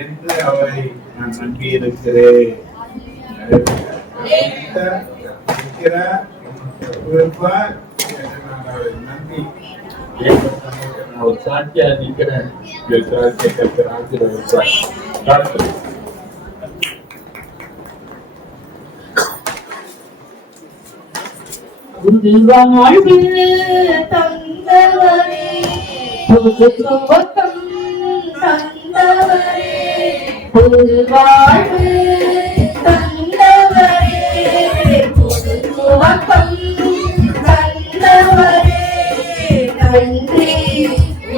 என்று அவரை நான் நம்பியிருக்கிறேன். நம்பி சாட்சியா நிற்கிறேன். தந்தவரே துவக்கம் தந்தவரே புது வாழ்வு தந்தவரே புது துவக்கம் தந்தவரே நன்றி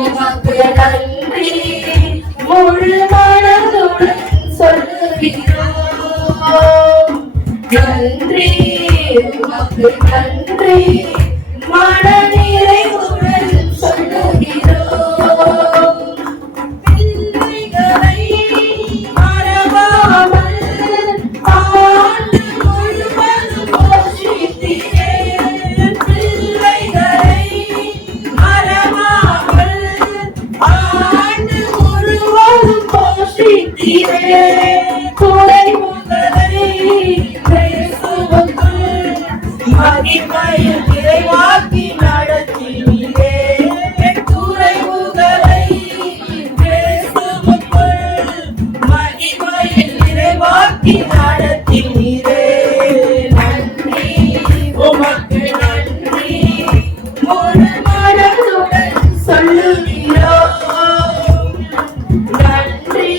உமக்கு நன்றி முழு மனதுடன் சொல்லுகிறோம். நன்றி உமக்கு நன்றி மன நிறைவுடன் சொல்லுகிறோம். பிள்ளைகளை மறவாமல் ஆண்டு முழுவதும் போஷித்தீரே. பிள்ளைகளை மறவாமல் ஆண்டு முழுவதும் போஷித்தீரே. மகிமையில் நிறைவாக்கி நடத்தினீரே. குறைவுகளை இயேசுவுக்குள் மகிமையில் நிறைவாக்கி நடத்தினீரே. நன்றி உமக்கு நன்றி முழு மனதுடன் சொல்லுகிறோம். நன்றி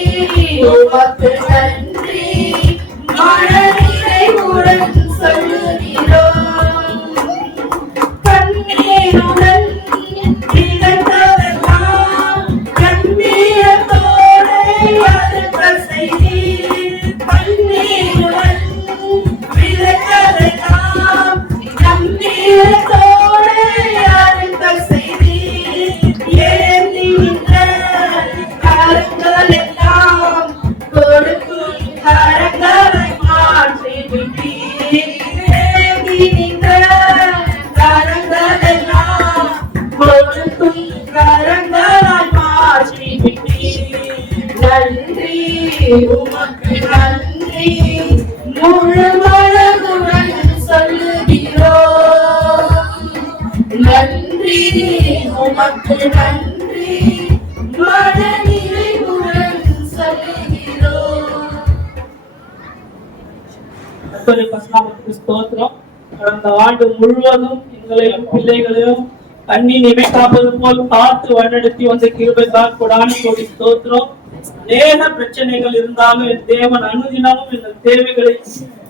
உமக்கு நன்றி மன நிறைவுடன் சொல்லுகிறோம். நன்றி உமக்கு நன்றி முழு மனதுடன் சொல்லுகிறோம். நன்றி உமக்கு நன்றி மன நிறைவுடன் சொல்லுகிறோம். ஸ்தோத்திரம். கடந்த ஆண்டு முழுவதும் எங்களையும் பிள்ளைகளையும் கண்ணி நிமைக்காப்பது போல் காத்து வழிநடத்தி வந்த கிருபைக்காக கொடான கோடி ஸ்தோத்திரம். அநேக பிரச்சனைகள் இருந்தாலும் என் தேவன் அனுதினமும் இந்த தேவைகளை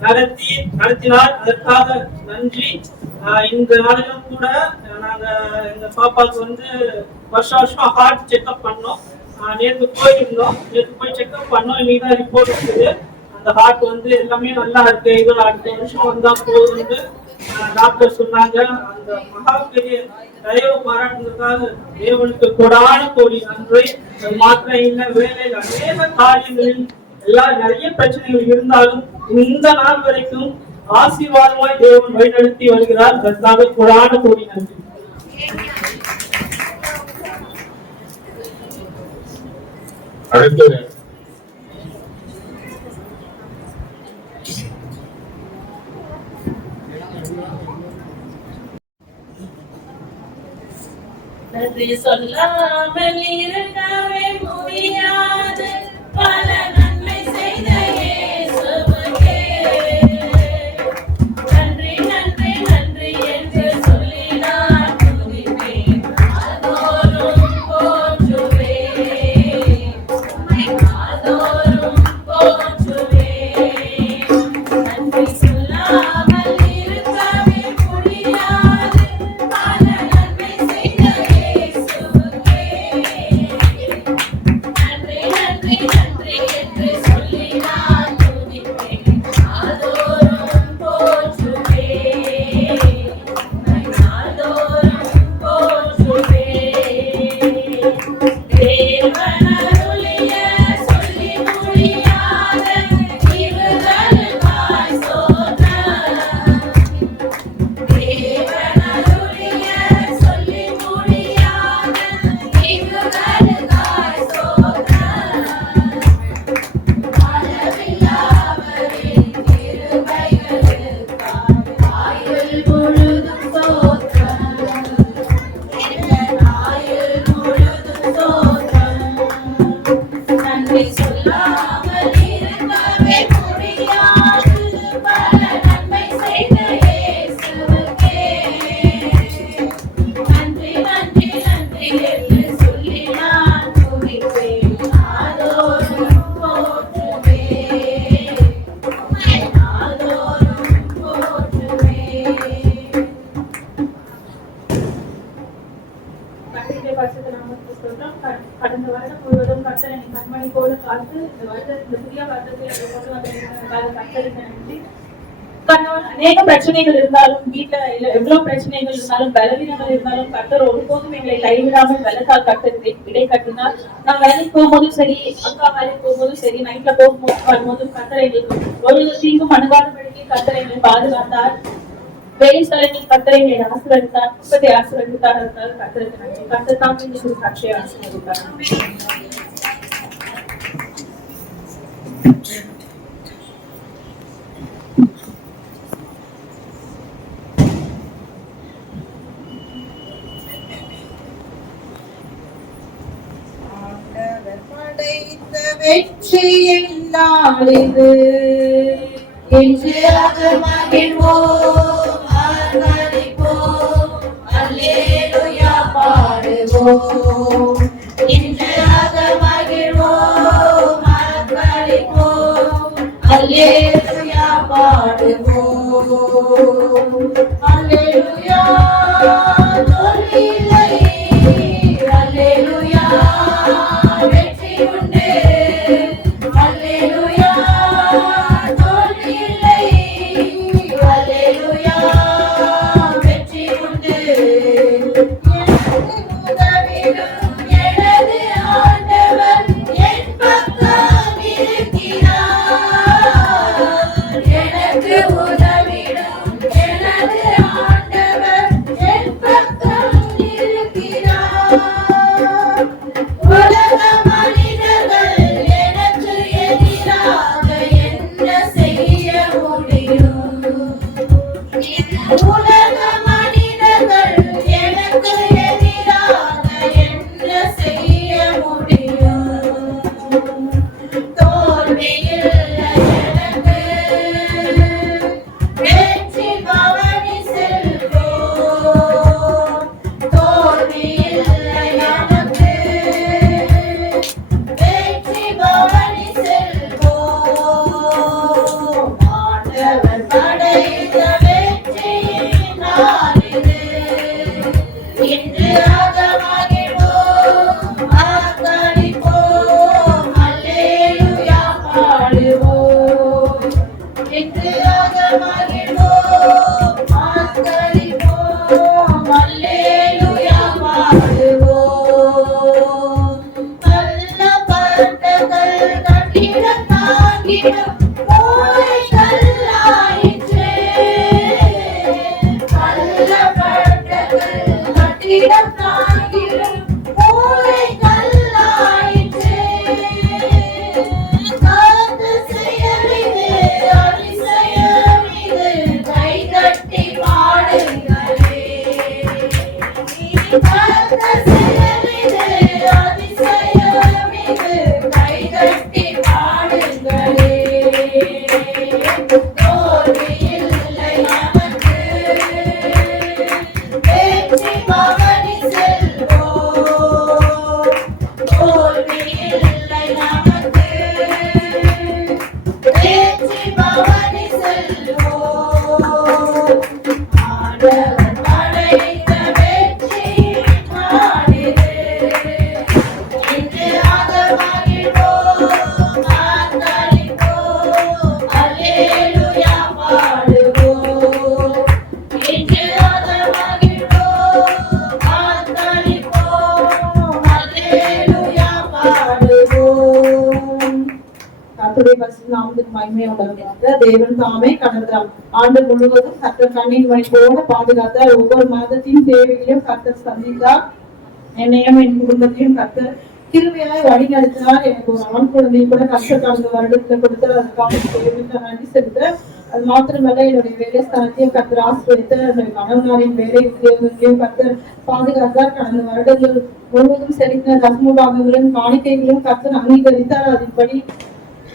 நடத்தினார். அதற்காக நன்றி. இந்த நாளிலும் கூட நாங்க எங்க பாப்பாவுக்கு வருஷம் ஹார்ட் செக்அப் பண்ணோம். நேற்று போயிருந்தோம். நேற்று போய் செக்அப் பண்ணோம். இன்னைக்குதான் ரிப்போர்ட் இருக்குது. அந்த ஹார்ட் எல்லாமே நல்லா இருக்கு. இது அடுத்த வருஷம் வந்தா போகுது டாக்டர் சொன்னாங்க. அந்த மகா பெரிய தயவு பாராட்டுவதற்காக தேவனுக்கு கொடான கோடி நன்றி. மாத்திரம் இல்ல, வேலையில் அநேக காரியங்களில் நிறைய பிரச்சனைகள் இருந்தாலும் இந்த நாள் வரைக்கும் ஆசீர்வாதமாய் தேவன் வழிநடத்தி வருகிறார். அதற்காக கொடான கோடி நன்றி. அடுத்தது நன்றி சொல்லாமல் இருக்கவே முடியாது பல நன்மை செய்த இயேசுவுக்கே. நன்றி நன்றி நன்றி என்று சொல்லி நான் துதிப்பேன். அதோறும் போற்றுவேன். அதோறும் போற்றுவேன். நன்றி சொல்லாமல் இருக்கவே முடியாது பல நன்மை செய்த இயேசுவுக்கே. நன்றி நன்றி நன்றி என்று பரிசுத்த நாமத்துக்கு ஸ்தோத்திரம். கடந்த வருடம் முழுவதும் கர்த்தர் என்னை கண்மணி போல காத்து இந்த புதிய வருடத்தை கொண்டு வந்திருக்கிறதுக்காக கர்த்தருக்கு நன்றி. அநேக பிரச்சனைகள் இருந்தாலும், வீட்டுல எவ்வளவு பிரச்சனைகள் இருந்தாலும், பலவீனங்கள் இருந்தாலும், கர்த்தர் ஒருபோதும் எங்களை கைவிடாமல் வெள்ளத்தால் கர்த்தர் இடை கட்டினார். நான் வேலைக்கு போகும்போதும் சரி, அக்கா வேலைக்கு போகும்போதும் சரி, நைட்ல வரும்போதும் கர்த்தர் எங்களுக்கு ஒரு தீங்கும் அணுகாதபடிக்கு கர்த்தர் எங்களை பாதுகாத்தார். வேலை ஸ்தலத்தில் கர்த்தர் எங்களை ஆசீர்வதித்தார், குடும்பத்தை ஆசீர்வதித்தார். அதனால கர்த்தருக்கு நன்றி. கர்த்தர் தான் எங்களுக்கு சாட்சியை ஆசீர்வதித்தார். படைத்த வெற்றியின் நாள் இது என்று அது மகிழ்வோம், ஆர்ப்பரிப்போம், அல்லேலூயா பாடுவோம். இன்று அது மகிழ்வோம், ஆர்ப்பரிப்போம், அல்லேலூயா பாடுவோம். அல்லேலூயா தோல்வியில்லை, அல்லேலூயா வெற்றி உண்டு, அல்லேலூயா தோல்வியில்லை, அல்லேலூயா வெற்றி உண்டு. உதவிடும் எனது ஆண்டவர் என் பக்கம் இருக்கிறார். எனக்கு உதவிடும் எனது ஆண்டவர் என் பக்கம் இருக்கிறார். உலக மனிதர்கள் எனக்கு எதிராக என்ன செய்ய முடியும்? உலக மனிதர்கள் எனக்கு எதிராக என்ன செய்ய முடியும்? தோல்வியில்லை எனக்கு, வெற்றி பவனி செல்வோம். தோல்வியில்லை எனக்கு, வெற்றி பவனி செல்வோம். ஆண்டவர் படைத்த வெற்றியின் நாள் இது. இன்று அது மகிழ்வோம், ஆர்ப்பரிப்போம், அல்லேலூயா பாடுவோம். இன்று அது மகிழ்வோம், ஆர்ப்பரிப்போம், அல்லேலூயா பாடுவோம். தள்ளப்பட்டகள் கட்டிடம் தாங்கிடும் மூலைகளாயிற்றே. தள்ளப்பட்டகள் கட்டிடம் தாங்கிடும் மூலைகளாயிற்றே. காத்த செயலிது, அதிசயமிது, கைதட்டி பாடுங்களே. காத்த செயலிது, அதிசயமிது, கைதட்டி பாடுங்களே. தோல்வியில்லை நமக்கு, வெற்றி பவனி செல்வோம். தோல்வியில்லை நமக்கு, வெற்றி பவனி செல்வோம். ஆண்டவர் படைத்த வெற்றியின் நாள் இது. இன்று அது மகிழ்வோம், ஆர்ப்பரிப்போம், அல்லேலூயா பாடுவோம். இன்று அது மகிழ்வோம், ஆர்ப்பரிப்போம், அல்லேலூயா பாடுவோம். கர்த்தருடைய பரிசுத்த நாமத்துக்கு மகிமை உண்டாவதாக. தேவன் தாமே கடந்த ஆண்டு முழுவதும் கர்த்தர் கண்ணின் மணி போல பாதுகாத்தார். ஒவ்வொரு மாதத்தையும் தேவைகளையும் கர்த்தர் சந்தித்தார். என்னையும் என் குடும்பத்தையும் கர்த்தர் கிருபையாய் வழி நடத்தினார். எனக்கு ஒரு ஆண் குழந்தையை கூட கர்த்தர் கடந்த வருடத்துல கொடுத்தார். அதுக்காக தேவனுக்கு நன்றி செலுத்த. அது மாத்திரமல்ல, என்னுடைய வேலை ஸ்தானத்தையும் கர்த்தர் ஆசீர்வதித்தார். என்னுடைய கணவனாரின் வேலை உத்தியோகத்தையும் கர்த்தர் பாதுகாத்தார். கடந்த வருடங்கள் முழுவதும் செலுத்தின தசம பாகங்களும் காணிக்கைகளும் கர்த்தர் அங்கீகரித்தார். அதன்படி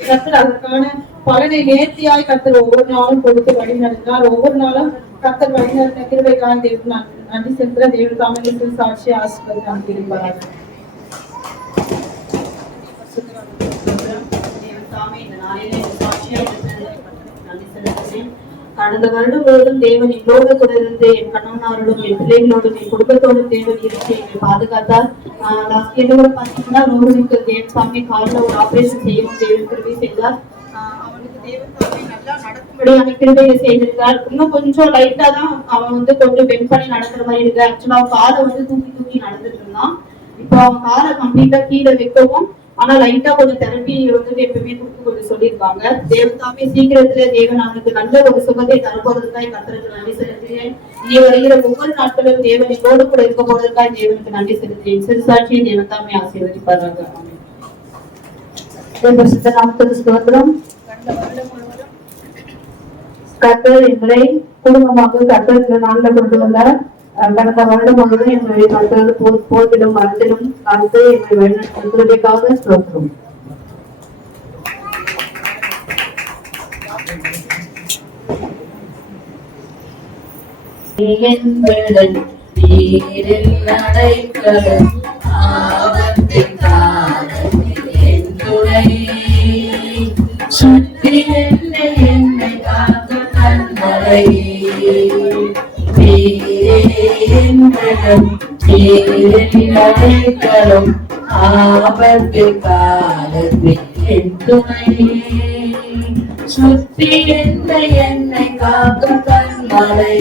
கர்த்தர் அதற்கான பலனை நேர்த்தியாய் கர்த்தர் ஒவ்வொரு நாளும் கொடுத்து வழி நடத்தினார். ஒவ்வொரு நாளும் கர்த்தர் வழி நடத்தின கிருபைக்காக தேவன் நன்றி செலுத்துற. தேவன் தாமரை சாட்சி ஆசீர்வாதம் இருப்பார். தேவன் தாமே இந்த நாளிலே சாட்சியாக நன்றி செலுத்துகிறேன். கடந்த வருடம் முழுவதும் தேவன் எங்களோடு கூட இருந்து என் கணவனாரோடும் என் பிள்ளைகளோடும் என் குடும்பத்தோடும் தேவன் இருந்து எங்களை பாதுகாத்தார். லாஸ்ட் இயர் கூட பாத்தீங்கன்னா ரோஹனுக்கு தேவன் சாமி காலில் ஒரு ஆபரேஷன் செய்யவும் தேவன் கிருபை செய்தார். அவனுக்கு தேவன் சாமி நல்லா நடக்கும்படியான கிருபையை செய்திருக்கார். இன்னும் கொஞ்சம் லைட்டா தான் அவன் கொஞ்சம் பெண்ட் பண்ணி நடக்கிற மாதிரி இருக்கு. ஆக்சுவலா அவன் காலை தூக்கி நடந்துட்டு இருந்தான். இப்போ அவன் காலை கம்ப்ளீட்டா கீழே வைக்கவும் ஆனா லைட்டா கொஞ்சம் தெரப்பி எப்பவுமே கொடுத்து கொஞ்சம் சொல்லியிருக்காங்க. தேவதாமே சீக்கிரத்துல தேவன் அவனுக்கு நல்ல ஒரு சுகத்தை தரப்போறதுக்காய் கர்த்தருக்கு நன்றி செலுத்துகிறேன். இனி வருகிற ஒவ்வொரு நாட்களும் தேவன் எங்களோடு கூட இருக்க போறதுக்காய் தேவனுக்கு நன்றி செலுத்துகிறேன். சிறுசாட்சியை தேவதாமே ஆசீர்வதிப்பார்கள். நாமத்துக்கு ஸ்தோத்திரம். கர்த்தர் எங்களை குடும்பமாக கர்த்தர் நாள்ல கொண்டு வந்தார். கடந்த வருடம் முழுவதும் எங்களுடைய கர்த்தர் போதிலும் மரத்திலும் காத்து எங்களை வழிநடத்துவதற்காக ஸ்தோத்திரம். சுற்றி என்னை காத்து கண்மலை அடைக்கலம் ஆபத்து காலத்தில் என் துணை சுற்றி என்னை காக்கும் கண்மலை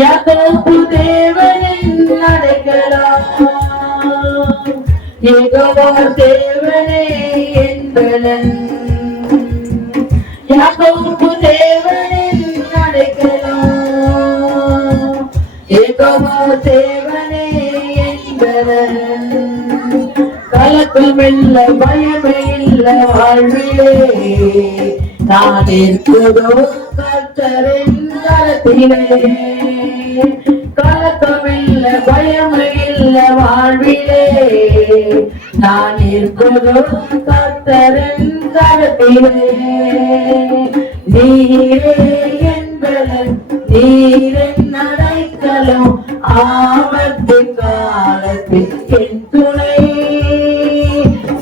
யாக்கோபு தேவனின் அடைக்கலம் யெகோவா தேவனே என் பலன் யாக்கோபு தேவனின் அடைக்கலம் யெகோவா தேவனே என் பலன் கலக்கமில்ல பயமில்ல வாழ்விலே நான் இருப்பதோ கர்த்தரின் கரத்திலே கலக்கமில்ல பயமில்ல வாழ்விலே நான் இருப்பதோ கர்த்தரின் கரத்திலே நீரே என் பலன் நீரின் அடைக்கலம் ஆபத்து காலத்தில் என் துணை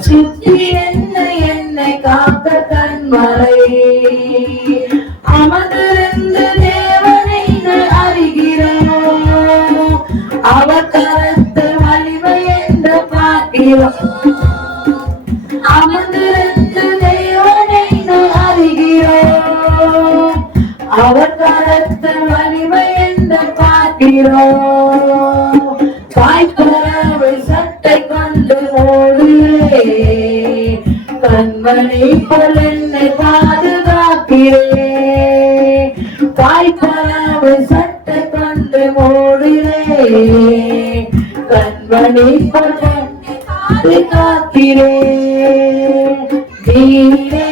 சுற்றி என்னை காக்க கண்மலை அமர்ந்திருந்து தேவனை அறிகிறோம் அவர் கருத்து வலிமை என்று பார்க்கிறோம் அமர்ந்திருந்து தேவனை அறிகிறோம் அவர் கருத்து வலிமை என்று பார்க்கிறோம் காய்ப்பறவை சட்டை கொண்டு ஓடுகிறே கண்மணி போல் என்னை பாதுகாக்கிறே காய்ப்பறவை சட்டை கொண்டு ஓடுகிறே கண்மணி போல் என்னை பாதுகாக்கிறே நீரே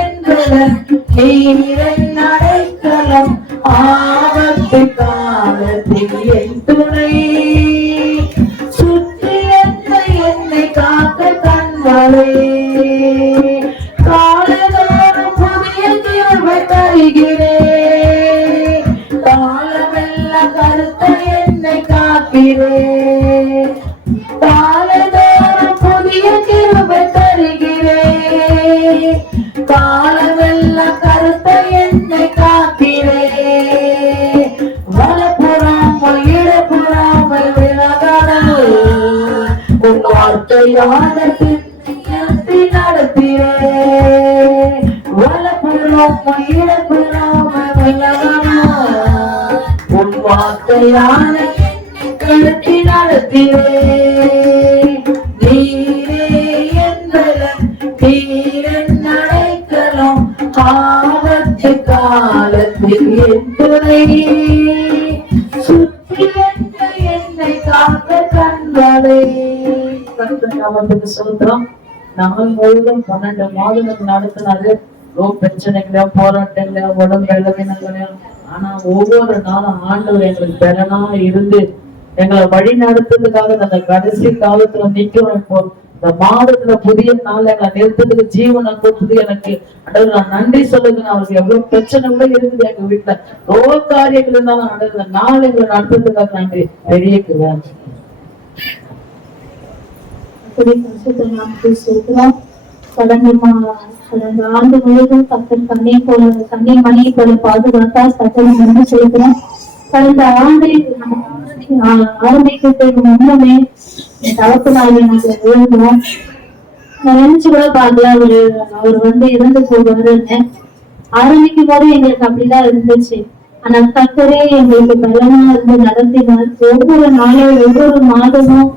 என்பதன் நீரின் அடைக்கலம் ஆபத்து காலத்தில் என் துணை சுற்றி என்னை காக்க கண்மலை காலதோறும் புதிய கிருபை தருகிறே காலமெல்லாம் கருத்தை என்னை காக்கிறே காலதோறும் புதிய கிருபை தருகிறே காலமெல்லாம் கருத்தை என்னை காக்கிறே வலப்புறாமல் இடப்புறாமல் விலகாமல் உன் வார்த்தையான நடத்தினே வலப்புறாமல் இடப்புறாமல் விலகாமல் உன் வார்த்தையான கருத்தி நடத்தினே நீரே என்பதன் நீரின் அடைக்கலம் ஆபத்து காலத்தில் என் துணை சுற்றி என்னை காக்க கண்களை கர்த்தருக்கு சொல்றோம். நாள் முழுவதும் 12 மாதங்கள் நடத்தினாரு. பிரச்சனைகளோ போராட்டங்களோ உடம்பு பலவீனங்களோ ஆனா ஒவ்வொரு நாளும் ஆண்டவர் எங்களுக்கு பெறனா இருந்து எங்களை வழி நடத்துறதுக்காக அந்த கடைசி காலத்துல நிக்கிறோம். இப்போ இந்த மாதத்துல புதிய நாள் எங்களை நிறுத்ததுக்கு ஜீவனை கொடுத்தது எனக்கு அதாவது நான் நன்றி சொல்லுங்க. அவருக்கு எவ்வளவு பிரச்சனை கூட இருக்குது எங்க வீட்டுல ஒவ்வொரு காரியங்கள் இருந்தாலும் நடந்த நாள் எங்களை நடத்துறதுக்காக நன்றி பெரிய கடந்த அந்த ஆண்டு முழுவதும் கத்தர் கண்ணை போல கண்ணை மணியை போல பாதுகாத்தா கத்தரை நன்றி செலுத்துறேன். கடந்த ஆண்டை ஆரம்பிக்கிறதுக்கு முன்னமே என் தவப்பு நாள் எனக்கு விழுந்தோம். நான் நினைச்சு கூட பார்க்கல அவர் இறந்து போவாருன்னு. ஆரம்பிக்கும் போது எங்களுக்கு அப்படிதான் இருந்துச்சு. ஆனா கத்தரே எங்களுக்கு பலமா இருந்து நடத்தினார். ஒவ்வொரு நாளும் ஒவ்வொரு மாதமும்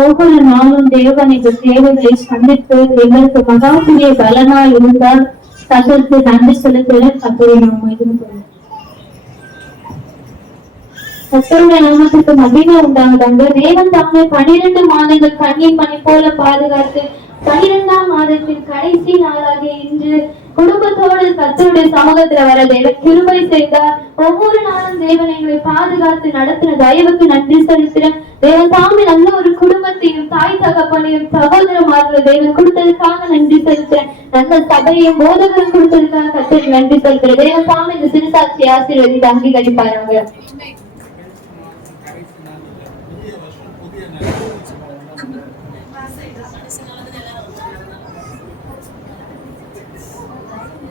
ஒவ்வொரு நாளும் தேவன் எங்க தேவைகளை சந்தித்து எங்களுக்கு மகா பெரிய பலனா இருந்தால் கத்தருக்கு நன்றி செலுத்த கத்தரை நாம் இருக்கிறோம். கத்தருடைய நாமத்துக்கு மகிமை உண்டாகுதாங்க. தேவன் தாமே 12 மாதங்கள் கண்ணீர் மணி போல பாதுகாத்து 12ஆம் மாதத்தின் கடைசி நாளாகிய இன்று குடும்பத்தோடு கர்த்தருடைய சமூகத்துல வர தேவன் கிருபை செய்தார். ஒவ்வொரு நாளும் தேவன் எங்களை பாதுகாத்து நடத்தின தயவுக்கு நன்றி செலுத்துறேன். தேவன் தாமே நல்ல ஒரு குடும்பத்தையும் தாய் தகப்பனையும் சகோதரமார்கள் தேவன் கொடுத்ததுக்காக நன்றி செலுத்துறேன். நல்ல சபையும் போதகரும் கொடுத்ததுக்காக கர்த்தருக்கு நன்றி செலுத்துறேன். தேவன் தாமே இந்த சிறுசாட்சி ஆசீர்வதித்து அங்கீகரிப்பாராங்க.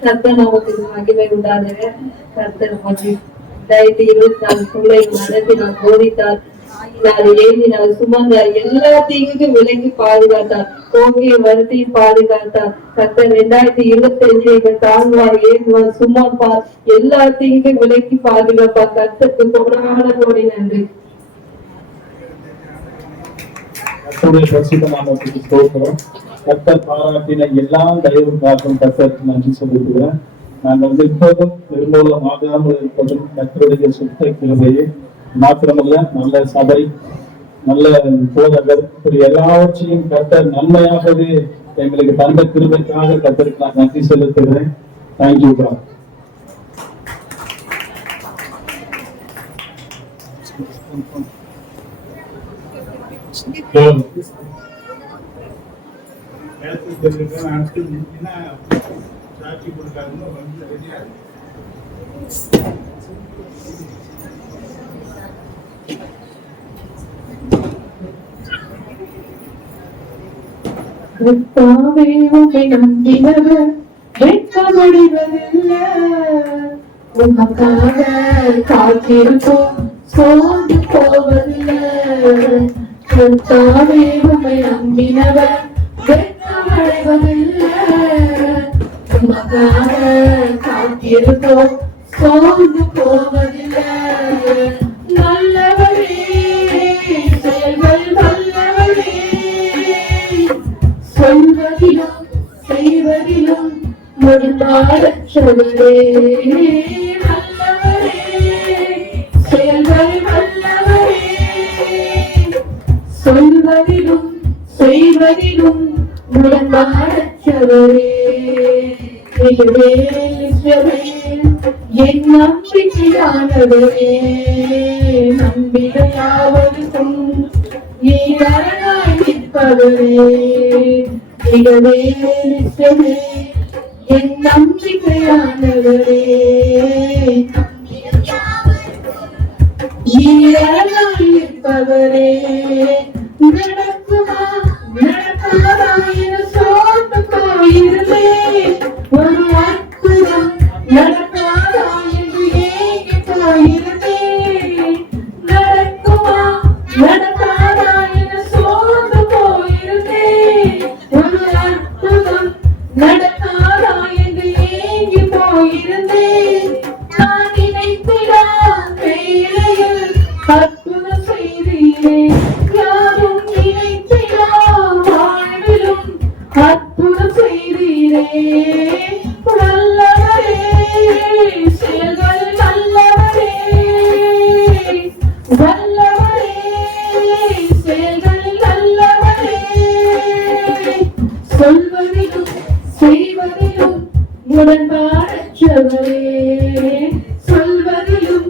கர்த்தர் நமக்கு மகிமை உண்டாதக. கர்த்தர் நமக்கு 2024 நடத்தினார், போதித்தார், ஏந்தினார், சுமந்தார், எல்லா தீங்குக்கும் விலங்கி பாதுகாத்தார், தோங்கிய வருத்தையும் பாதுகாத்தார். கர்த்தர் 2025 எங்கள் தாங்குவார், ஏந்துவார், சுமப்பார், எல்லா தீங்குக்கும் விலக்கி பாதுகாப்பார். கர்த்தருக்கு கோடி நன்றி. கர்த்தர் பாராட்டின எல்லா தயவுக்காகவும் கர்த்தருக்கு நன்றி சொல்லிக்கிறேன். நாங்கள் எப்போதும் நிர்மூலமாகாமல் இருப்பதும் கர்த்தருடைய சுத்த கிருபையை மாத்திரமல்ல, நல்ல சபை, நல்ல போதகர், எல்லாவற்றையும் கர்த்தர் நன்மையாகவே எங்களுக்கு தந்த கிருபைக்காக கர்த்தருக்கு நான் நன்றி செலுத்துகிறேன். Thank you God. சாட்சி கொடுக்காதுன்னு உமக்காக காத்திருப்போம், சோர்ந்து போவதில்லை. கர்த்தாவே உம்மை நம்பினவர் வெட்கமடைவதில்லை. உமக்காக காத்திருப்போம், சோர்ந்து போவதில்லை. நல்லவரே, செயல்கள் வல்லவரே, சொல்வதிலும் செய்வதிலும் முடிவாரற்றவரே. நல்லவரே, செயல்கள் வல்லவரே, சொல்வதிலும் செய்வதிலும் முரண்பாடற்றவரே. என் நம்பிக்கையானவரே, நம்பிக்கையாவதும் நீராய் நிற்பவரே. என் நம்பிக்கையானவரே, நீராய் நிற்பவரே. நடக்குமா நடக்காதா என சோர்ந்து போயிருந்தேன். ஒரு அற்புதம் நடக்காதா என்று ஏங்கி போயிருந்தேன். நடக்குமா நடக்காதா என சோர்ந்து போயிருந்தேன். ஒரு அற்புதம் நடக்காதா என்று ஏங்கி போயிருந்தேன். நான் நினைத்திடா வேளையில் அற்புதம் செய்தீரே. யாரும் நினைத்திடா வாழ்விலும் அற்புதம் செய்தீரே. நல்லவரே, செயல்கள் நல்லவரே, வல்லவரே, செயல்கள் நல்லவரே. சொல்வதிலும் செய்வதிலும் முரண்பாடற்றவரே. சொல்வதிலும்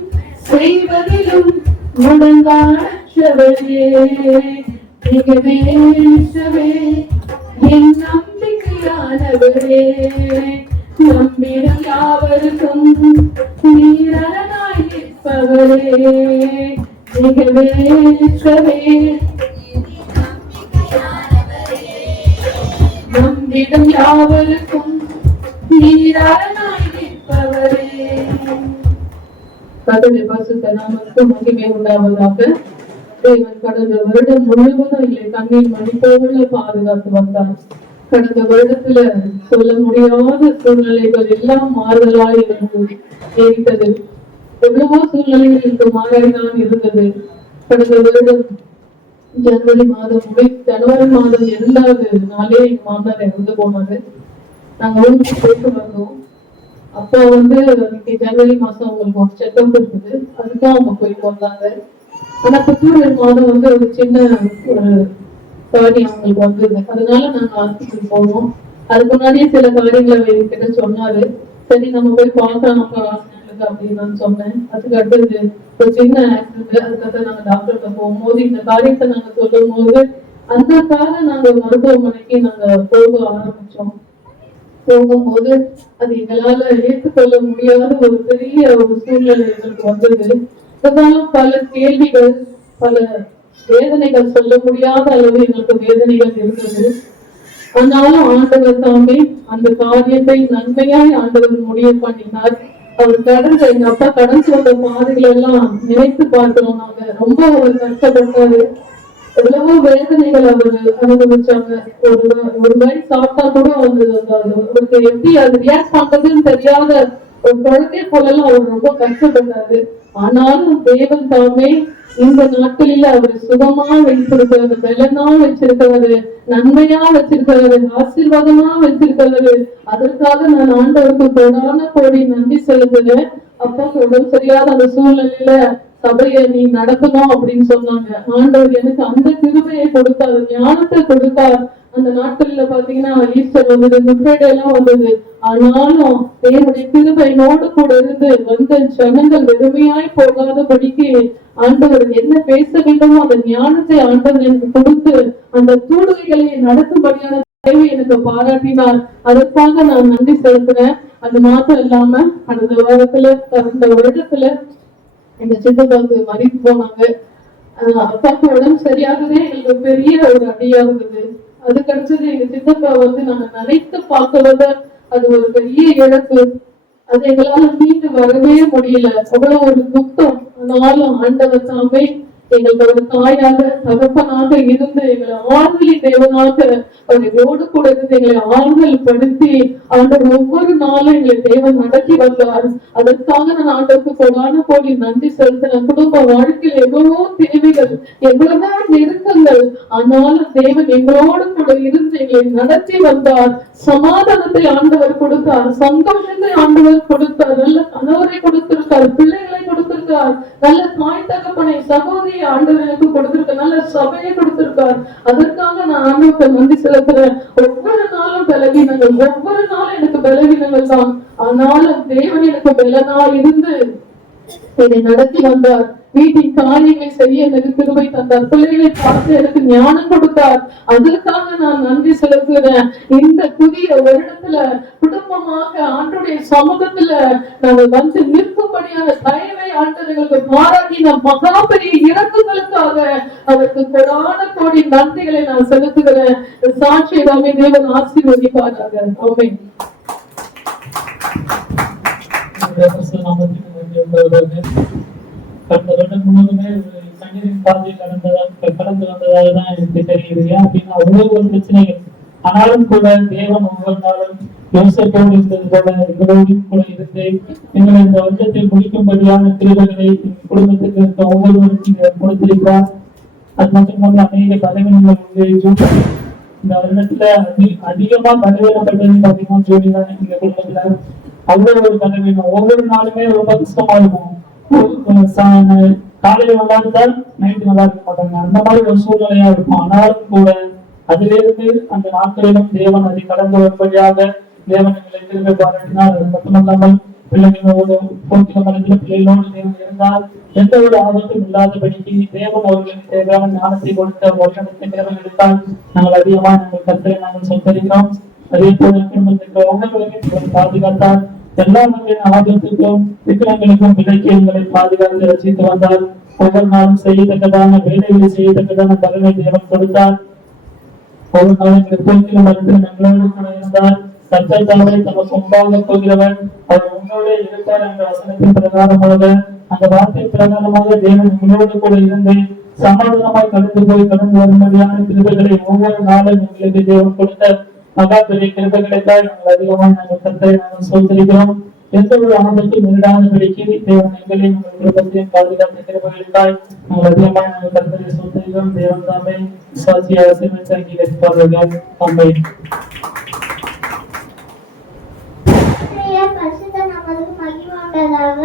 செய்வதிலும் முரண்பாடற்றவரே. மிகவே என் நம்பிக்கையானவரே, நம்பிடும் யாவருக்கும் நீரணாய் நிற்பவரே. மிகவே நம்பிடும் யாவருக்கும் நீராய் நிற்பவரே. கர்த்தருடைய பரிசுத்த நாமத்துக்கு மகிமை உண்டாவதாக. தேவன் கடந்த வருடம் முழுவதும் எங்களை கண்ணீர் மணி போல பாதுகாத்து வந்தார். கடந்த வருடத்துல சொல்ல முடியாத சூழ்நிலைகள் எல்லாம் மாறுதலாய் ஏறிட்டது. எவ்வளவோ சூழ்நிலைகளுக்கு மாறிதான் இருந்தது. கடந்த வருடம் ஜனவரி மாதம் 2வது நாளே எங்க மாமனார் இறந்து போனாரு. நாங்க ஊருக்கு போயிட்டு வந்தோம். அப்போ இன்னைக்கு ஜனவரி மாசம் அவங்களுக்கு ஒரு செக்அப் இருக்குது, அதுதான் அவங்க போயிட்டு வந்தாங்க. ஆனா பிப்ரவரி மாதம் ஒரு சின்ன ஒரு காரியம் அவங்களுக்கு வந்தது. அதனால நாங்க ஹாஸ்பிட்டல் போனோம். அதுக்கு முன்னாடியே சில காரியங்களை கிட்ட சொன்னாரு. சரி நம்ம போய் பார்க்கலாம் அப்படின்னு நான் சொன்னேன். அதுக்கு அடுத்தது ஒரு சின்ன ஆக்சிடென்ட். அதுக்கப்புறம் நாங்க டாக்டர்கிட்ட போகும்போது இந்த காரியத்தை நாங்க சொல்லும் போது அந்த காலம் நாங்க மருத்துவமனைக்கு நாங்க போக ஆரம்பிச்சோம். போகும்போது அது எங்களால ஏற்றுக்கொள்ள முடியாத ஒரு பெரிய ஒரு சூழ்நிலை எங்களுக்கு வந்தது. இதனால பல கேள்விகள், பல வேதனைகள், சொல்ல முடியாத அளவு எங்களுக்கு வேதனைகள் இருந்தது. ஆனாலும் ஆண்டவர் தாமே அந்த காரியத்தை நன்மையாய் ஆண்டவர் முடிவு பண்ணினார். அவர் கடந்த எங்க அப்பா கடந்து வந்த பாதைகள் எல்லாம் நினைத்து பார்க்கிறோம். நாங்க ரொம்ப கஷ்டப்பட்டாரு. எவ்வளவோ வேதனைகள் அவரு அனுபவிச்சாங்க. ஒரு மாதிரி சாப்பிட்டா கூட அவருக்கு எப்படி அது ரியாக்ட் பண்றதுன்னு தெரியாத ஒரு குழந்தை போலலாம் அவர் ரொம்ப கஷ்டப்பட்டாரு. ஆனாலும் தேவன் தாமே இந்த நாட்களில் அவர் சுகமா வைத்திருக்கிறாரு, பலனா வச்சிருக்கிறாரு, நன்மையா வச்சிருக்கிறாரு, ஆசீர்வாதமா வச்சிருக்கிறாரு. அதற்காக நான் ஆண்டவருக்கு கோடி நன்றி செலுத்துறேன். அப்பா உடம்பு சரியாத அந்த சூழ்நிலையில சபையை நீ நடத்தணும் அப்படின்னு சொன்னாங்க. ஆண்டவர் எனக்கு அந்த கிருபையை கொடுத்தார், ஞானத்தை கொடுத்தார். அந்த நாட்கள்ல பாத்தீங்கன்னா ஈஸ்டர் வந்தது, குட் ஃப்ரைடே எல்லாம் வந்தது. ஆனாலும் தேவனுடைய கிருபையோடு கூட இருந்து வந்த ஜனங்கள் வெறுமையாய் போகாதபடிக்கு ஆண்டவர் என்ன பேச வேண்டுமோ அந்த ஞானத்தை ஆண்டவர் எனக்கு கொடுத்து அந்த தூடுகைகளை நடத்தும்படியான தேவை எனக்கு பாராட்டினார். அதற்காக நான் நன்றி செலுத்துறேன். அது மாத்திரம் இல்லாம கடந்த வருடத்துல எங்க சித்தப்பாவுக்கு மறித்து போனாங்க. அப்பாவுக்கு உடம்பு சரியாகவே எங்களுக்கு பெரிய ஒரு அடியா இருந்தது. அதுக்கு அடுத்தது எங்க சித்தப்பா நாங்க நினைத்து பார்க்கறத அது ஒரு பெரிய இழப்பு. அது எங்களால மீண்டு வரவே முடியல. அவ்வளவு ஒரு துக்கம். ஆனாலும் ஆண்டவர் தாமே எங்களுக்கு ஒரு தாயாக தகப்பனாக இருந்து எங்களை ஆறுதலின் தேவனாக அவர்களோடு கூட இருந்து எங்களை ஆறுதல் படுத்தி ஆண்டவர் ஒவ்வொரு நாளும் எங்களை தேவன் நடத்தி வந்தார். அதற்காக நான் ஆண்டவருக்கு கோடி நன்றி செலுத்தின. குடும்ப வாழ்க்கையில் எவ்வளவோ தேவைகள், எவ்வளவோ நெருக்கங்கள், ஆனாலும் தேவன் எங்களோடு கூட இருந்து எங்களை நடத்தி வந்தார். சமாதானத்தை ஆண்டவர் கொடுத்தார், சந்தோஷத்தை ஆண்டவர் கொடுத்தார், நல்ல கணவரை கொடுத்திருக்கார், பிள்ளைகளை கொடுத்திருக்கார், நல்ல தாய் தகப்பனை சகோதரி ஆண்டவர் எனக்கு கொடுத்திருக்கார், நல்ல சபையை கொடுத்திருக்கார். அதற்காக நான் ஆண்டவருக்கு நன்றி செலுத்துறேன். ஒவ்வொரு நாளும் பலவீனங்கள், ஒவ்வொரு நாளும் எனக்கு பலவீனங்கள் தான். ஆனாலும் தேவன் எனக்கு பலனா இருந்து என்னை நடத்தி வந்தார். வீட்டின் காரியங்களை செய்ய எனக்கு கிருபை தந்தார். பிள்ளைகளை பார்த்து எனக்கு ஞானம் கொடுத்தார். அதற்காக நான் நன்றி செலுத்துகிறேன். இந்த புதிய வருடத்துல குடும்பமாக ஆண்டவருடைய சமூகத்துல நாங்கள் வந்து நிற்கும்படியான தயவை ஆண்டவர்களுக்கு பாராட்டின மகா பெரிய இறக்குகளுக்காக அவருக்கு கோடி நன்றிகளை நான் செலுத்துகிறேன். சாட்சியமே தேவன் ஆசீர்வதிப்பாராக. ஆமென். கடந்த வருடம் முழுவதுமே கண்ணீரின் பாதையை கடந்து வந்ததாக தான் எனக்கு தெரியுது. ஏன் அப்படின்னா அவ்வளவு ஒரு பிரச்சனைகள். ஆனாலும் கூட தேவன் ஒவ்வொரு நாளும் யோசேப்போடு இருந்தது போல எங்களோடு கூட இருந்து எங்களை இந்த வருடத்தை முடிக்கும்படியான கிருபைகளை குடும்பத்திற்கு இருக்க ஒவ்வொருவருக்கும் கொடுத்திருக்கிறார். அது மட்டும் இல்லாமல் அநேக பலவீனங்கள் இந்த வருடத்துல அதிகமா பலவீனப்பட்டது பாத்தீங்கன்னா ஜோடிதான் எங்க குடும்பத்துல. அவ்வளவு ஒரு பலவீனம். ஒவ்வொரு நாளுமே ரொம்ப கஷ்டமா இருக்கும். காலையில நல்லா இருந்தால் நைட்டு நல்லா இருக்க மாட்டாங்க. அந்த மாதிரி ஒரு சூழ்நிலையா இருக்கும். ஆனாலும் கூட அதிலிருந்து அந்த நாட்களிலும் தேவன் அதை கடந்து வரும்படியாக தேவன் எங்களை திரும்ப பாராட்டினார். அது மட்டுமல்லாமல் பிள்ளைகளோடு போக்கில மனதில் பிள்ளைகளோடு தேவன் இருந்தால் எந்த ஒரு ஆபத்தும் இல்லாதபடிக்கு தேவன் அவர்களுக்கு தேவையான ஞானத்தை கொடுத்த வருடத்தை தேவன் எடுத்தால் நாங்கள் அதிகமாக நாங்கள் கருத்தை நாங்கள் சொந்தரிக்கிறோம். அதே போல ஒவ்வொருவரையும் பாதுகாத்தால் எல்லா மக்களின் ஆபத்துக்கும் விக்கிரங்களுக்கும் விலைக்கு எங்களை பாதுகாத்து ரசித்து வந்தார். ஒவ்வொரு நாளும் செய்யத்தக்கதான வேலைகளை செய்யத்தக்கதான பலனை தேவன் கொடுத்தார். ஒவ்வொரு நாளும் எங்களை போக்கில மருந்து நம்மளோடு கூட இருந்தார். கர்த்தர் தாமே தமக்கு முன்பாக போகிறவர் அவர் உன்னோடு இருப்பார் என்ற வசனத்தின் பிரகாரமாக அந்த வார்த்தை பிரகாரமாக தேவன் உங்களோடு கூட இருந்து சமாதானமாய் கடந்து வரும்படியான கிருபைகளை ஒவ்வொரு நாளும் எங்களுக்கு தேவன் கொடுத்த மகா பெரிய கிருபைகளைத்தான் நாங்கள் அதிகமாக நாங்கள் கர்த்தரை நாங்கள் சொல்லிருக்கிறோம். எந்த ஒரு ஆபத்தும் நேரிடாதபடிக்கு தேவன் எங்களை நாங்கள் குடும்பத்தையும் பாதுகாத்த கிருபைகளுக்காய் நாங்கள் அதிகமாக நாங்கள் கர்த்தரை சொல்லிருக்கிறோம். தேவன் தாமே சாட்சி ஆசீர்வதித்து அங்கீகரிப்பார்கள். ஆமென். பரிசுத்த நாமத்துக்கு மகிமை உண்டாதாக.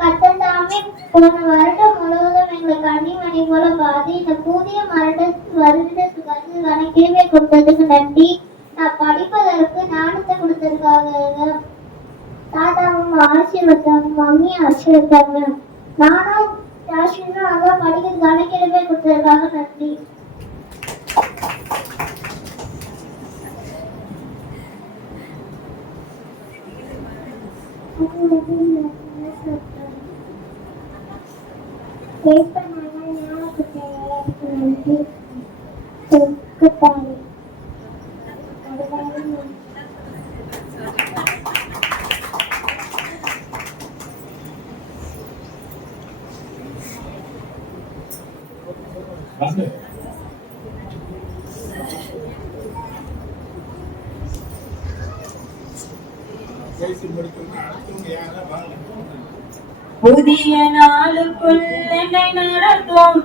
கர்த்தர் தாமே போன வருடம் முழுவதும் எங்களை கன்னிமணி போல பாதி இந்த புதிய வருடத்துக்கான கிருபை கொடுத்ததுக்கு நன்றி. நான் படிப்பதற்கு ஞானத்தை கொடுத்ததுக்காக தாத்தாவும் ஆசீர்வதித்தாங்க, மம்மி ஆசீர்வதித்தாங்க. நானும் ராசினும் நல்லா படிக்கிறதுக்கான கிருபை கொடுத்ததுக்காக நன்றி. பேசி முடிக்கணும். அடுத்தவங்க யாரா வாங்க. புதிய நாளுக்குள் என்னை நடத்தும்,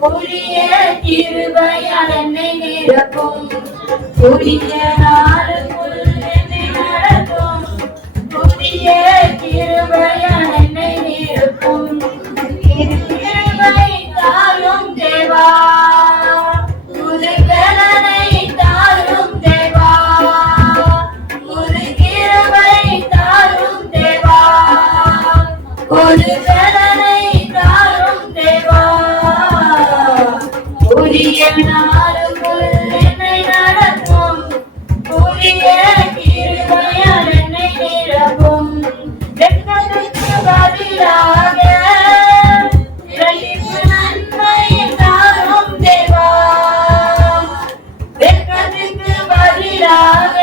புதிய கிருபையால் என்னை நிரப்பும். புதிய நாளுக்குள் என்னை நடத்தும், புதிய கிருபையால் என்னை நிரப்பும். கிருபை தாரும் தேவா, புது பலனை தாரும் தேவா, புது கிருபை தாரும் தேவா, புது பலனை தாரும் தேவா. புதிய நாளுக்குள் என்னை நடத்தும், புதிய கிருபையால் என்னை நிரப்பும். வெட்கத்துக்கு பதிலாக இரட்டிப்பு நன்மை தாரும் தேவா, வெட்கத்துக்கு பதிலாக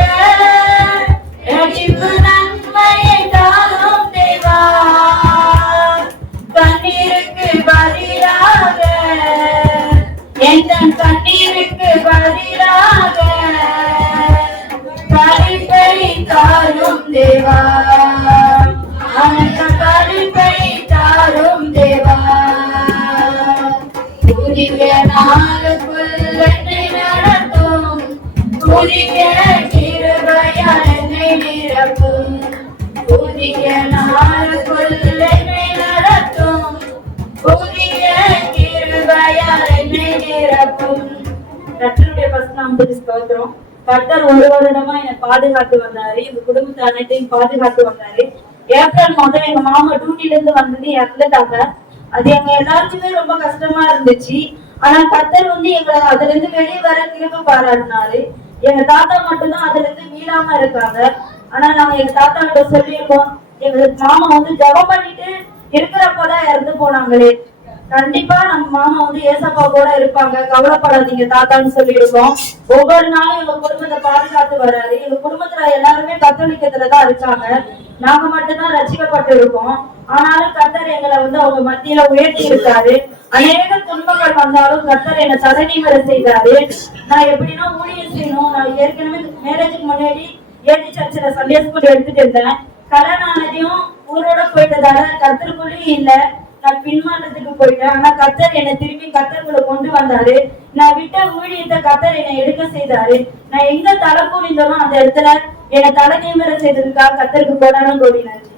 இரட்டிப்பு நன்மை தாரும் தேவா. கண்ணீருக்கு பதிலாக எந்த கண்ணீருக்கு பதிலாக கருப்பை தாரும் தேவா, அந்த கருப்பை தாரும் தேவா. புதிய நாளுக்குள் என்னை நடத்தும், புதிய கிருபையால் என்னை நிரப்பும். புதிய நாளுக்குள் என்னை நடத்தும், புதிய கிருபையால் என்னை நிரப்பும். கர்த்தருடைய பரிசுத்த ஸ்தோத்திரம். கர்த்தர் ஒரு வருடமா என்னை பாதுகாத்து வந்தாரு, எங்க குடும்பத்தை அனைத்தையும் பாதுகாத்து வந்தாரு. ஏப்ரல் மாதம் எங்க மாமா டியூட்டில இருந்து வந்தது இறந்துட்டாங்க. அது எங்க எல்லாருக்குமே ரொம்ப கஷ்டமா இருந்துச்சு. ஆனா கர்த்தர் எங்களை அதுல இருந்து வெளியே வர கிருபை பாராட்டினாரு. எங்க தாத்தா மட்டும்தான் அதுல இருந்து மீளாம இருக்காங்க. ஆனா நாங்க எங்க தாத்தா கிட்ட சொல்லியிருக்கோம், எங்களுக்கு மாமா ஜபம் பண்ணிட்டு இருக்கிறப்பதான் இறந்து போனாங்களே, கண்டிப்பா நம்ம மாமா ஏசப்பா கூட இருப்பாங்க, கவலைப்படாதீங்க தாத்தான்னு சொல்லியிருக்கோம். ஒவ்வொரு நாளும் எங்க குடும்பத்தை பாதுகாத்து வர்றாரு. எங்க குடும்பத்துல எல்லாருமே கத்தோலிக்கத்துலதான் இருக்காங்க, நாங்க மட்டும்தான் ரசிக்கப்பட்டு இருக்கோம். ஆனாலும் கர்த்தர் எங்களை அவங்க மத்தியில உயர்த்தி இருக்காரு. அநேக துன்பங்கள் வந்தாலும் கர்த்தர் என்னை தலைநிமிர செய்தாரு. நான் எப்படின்னா ஊழியம் செய்யணும். நான் ஏற்கனவே மேரேஜுக்கு முன்னாடி ஏடி சர்ச்சில் சண்டே ஸ்கூல் எடுத்துட்டு இருந்தேன். கல்யாணம் ஆனதையும் ஊரோட போயிட்டதால கர்த்தருக்குள்ளேயும் இல்ல, நான் பின்மாற்றத்துக்கு போயிட்டேன். ஆனா கர்த்தர் என்னை திரும்பி கர்த்தருக்குள்ள கொண்டு வந்தாரு. நான் விட்ட ஊழியத்தை கர்த்தர் என்னை எடுக்க செய்தாரு. நான் எங்க தலை கூறிந்தோம் அந்த இடத்துல என்னை தலை நிமிர செய்ததுக்காக கர்த்தருக்கு கோடான கோடி நன்றி.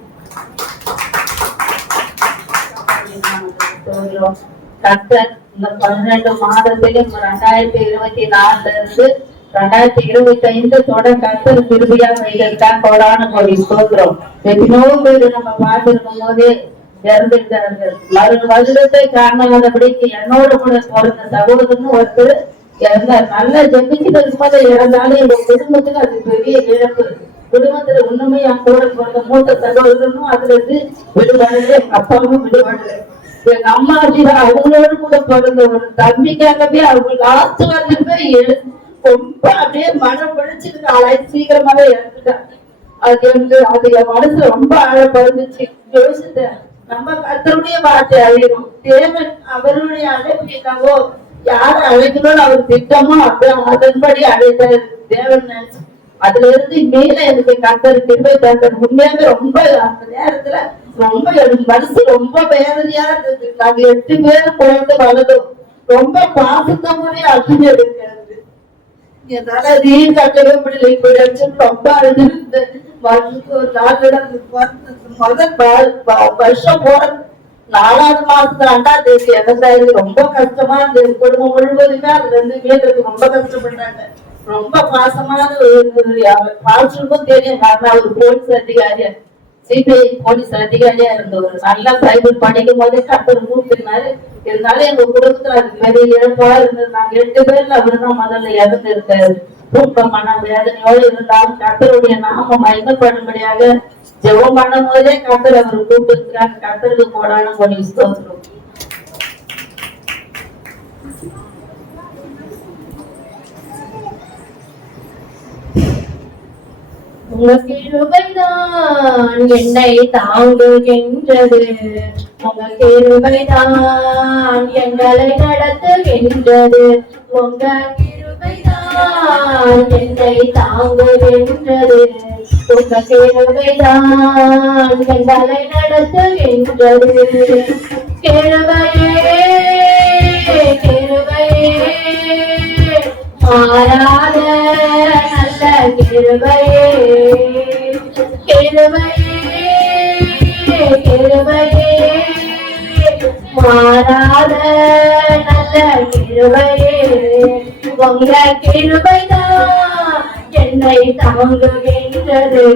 கர்த்தர் இந்த 12 மாதத்திலும் 2024 இருந்து 2025 தொட கர்த்தர் திரும்பியா வைத்திருக்கான். கோடான கோடி ஸ்தோத்திரம். எத்தனையோ பேர் நம்ம பார்த்திருக்கும் போதே இறந்துட்டார்கள். வருடத்தை காரணமானபடிக்கு என்னோட கூட பிறந்த சகோதரன் ஒருத்தர் இறந்தார். நல்லா ஜெபிச்சுட்டு இருக்கும்போது இறந்தாலும் எங்க குடும்பத்துக்கு அது பெரிய இழப்பு. குடும்பத்துல உண்மையை என் கூட பிறந்த மூத்த சகோதரனும் அதுல இருந்து விடுபடல, அப்பாவும் விடுபடல. எங்க அம்மா அவங்களோட கூட பிறந்த ஒரு தம்பிக்காகவே அவங்க லாஸ்ட் வரலுமே ரொம்ப அப்படியே மனம் பிடிச்சிட்டு ஆளாய் சீக்கிரமாவே இறந்துட்டாங்க. அது என் மனசு ரொம்ப ஆழப்படுந்துச்சு. யோசித்தேன், நம்ம கர்த்தருடைய வார்த்தை அழியணும், தேவன் அவருடைய அழைப்பினாவோ யாரை அழைக்கணும்னு அவர் திட்டமோ அதன்படி அழைத்தார் தேவன் நினைச்சு. அதுல இருந்து மேல எனக்கு கர்த்தர் கிருபை தந்தார். உண்மையாவே ரொம்ப அந்த நேரத்துல ரொம்ப எனக்கு மனசு ரொம்ப வேதனையா இருந்தது. நாங்க 8 பேர் குழந்தை வளர்ந்தோம். ரொம்ப பாசத்தமுறை அழிஞ்சு இருக்காது. என்னால நீர் கட்டவே முடியல. இப்படி ரொம்ப அழுது வருஷத்துக்கு ஒரு 4 வருஷம் போற 4வது மாசம் 2ஆம் தேதி இறந்தாரு. ரொம்ப கஷ்டமா இருந்தது. குடும்பம் முழுவதுமே அது 2 பேருக்கு ரொம்ப கஷ்டப்பட்டாங்க. ரொம்ப பாசமான பால்ஸுக்கும் தெரியும். அவர் போலீஸ் அதிகாரியா, சிபிஐ போலீஸ் அதிகாரியா இருந்தவர். நல்லா சைபிள் படிக்கும் போதே கர்த்தர் கூப்பிட்டுனாரு. இருந்தாலும் எங்க குடும்பத்துல அது பெரிய இழப்பா இருந்தது. நாங்க 8 பேர்ல அவரு தான் முதல்ல இறந்து இருக்காரு. ரொம்ப மன வேதனையோடு இருந்தாலும் கர்த்தருடைய நாமம் மகிமைப்படும்படியாக ஜெபம் பண்ணும் போதே கர்த்தர் அவர் கூப்பிட்டு இருக்கிறாங்க. கர்த்தருக்கு கோடான கோடி ஸ்தோத்திரம். உங்க கிருபைதான் என்னை தாங்குகின்றது, உங்க கிருபைதான் எங்களை நடத்துகின்றது, உங்க கிருபைதான் என்னை தாங்குகின்றது, உங்க கிருபைதான் எங்களை நடத்துகின்றது. கிருபையே கிருபையே மாறாத நல்ல கிருபையே, கிருபையே கிருபையே மாறாத நல்ல கிருபையே, உங்க கிருபைதான் என்னை தாங்குகின்றது,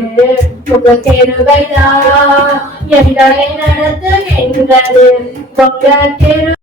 உங்க கிருபைதான் எங்களை நடத்துகின்றது, உங்க கிருபை